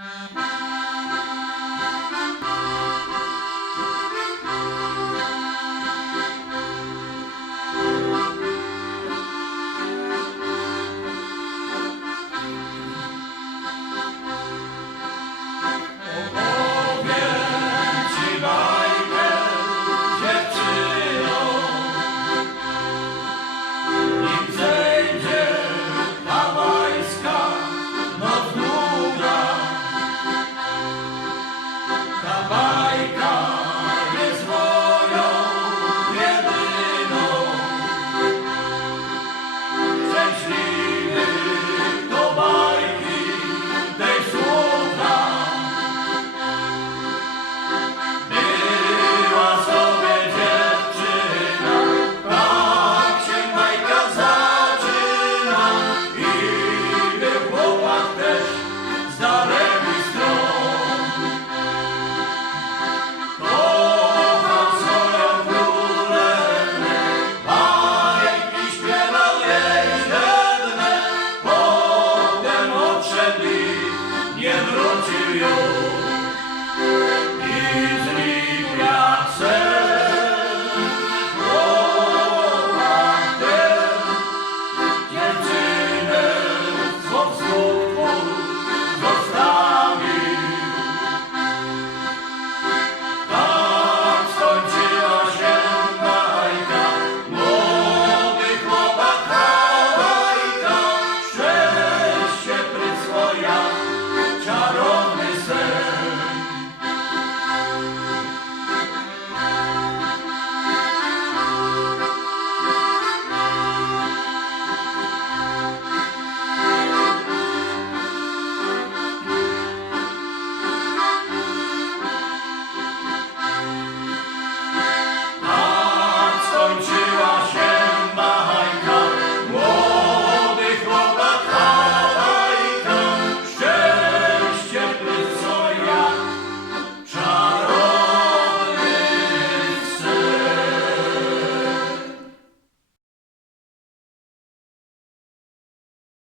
Uh-huh. Um.